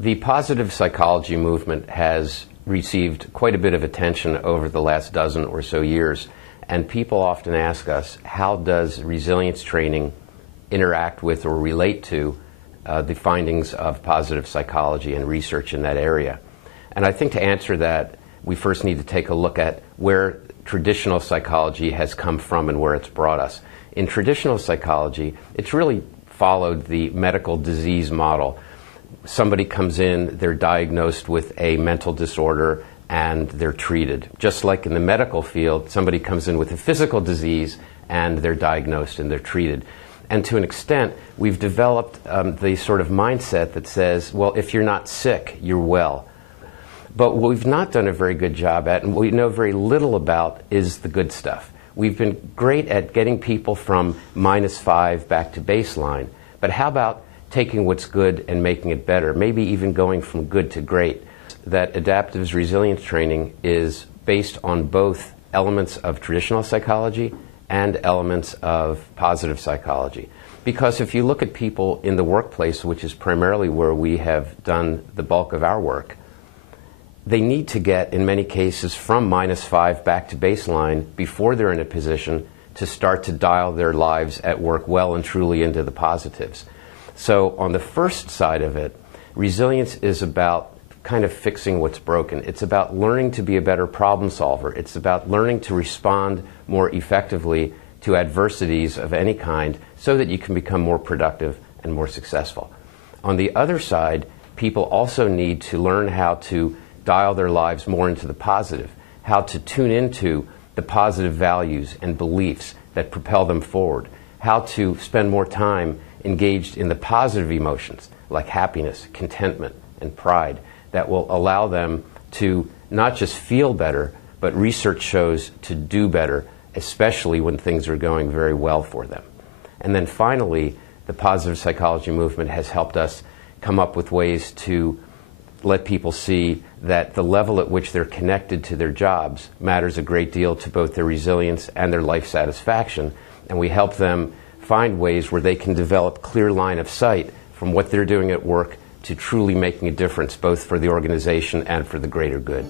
The positive psychology movement has received quite a bit of attention over the last dozen or so years, and people often ask us, how does resilience training interact with or relate to the findings of positive psychology and research in that area? And I think to answer that, we first need to take a look at where traditional psychology has come from and where it's brought us. In traditional psychology, it's really followed the medical disease model. Somebody comes in, they're diagnosed with a mental disorder, and they're treated. Just like in the medical field, somebody comes in with a physical disease, and they're diagnosed and they're treated. And to an extent, we've developed the sort of mindset that says, well, if you're not sick, you're well. But what we've not done a very good job at, and what we know very little about, is the good stuff. We've been great at getting people from -5 back to baseline, but how about taking what's good and making it better, maybe even going from good to great? That adaptive resilience training is based on both elements of traditional psychology and elements of positive psychology. Because if you look at people in the workplace, which is primarily where we have done the bulk of our work, they need to get, in many cases, from -5 back to baseline before they're in a position to start to dial their lives at work well and truly into the positives. So on the first side of it, resilience is about kind of fixing what's broken. It's about learning to be a better problem solver. It's about learning to respond more effectively to adversities of any kind so that you can become more productive and more successful. On the other side, people also need to learn how to dial their lives more into the positive, how to tune into the positive values and beliefs that propel them forward, how to spend more time engaged in the positive emotions like happiness, contentment, and pride that will allow them to not just feel better, but research shows to do better, especially when things are going very well for them. And then finally, the positive psychology movement has helped us come up with ways to let people see that the level at which they're connected to their jobs matters a great deal to both their resilience and their life satisfaction. And we help them find ways where they can develop clear line of sight from what they're doing at work to truly making a difference both for the organization and for the greater good.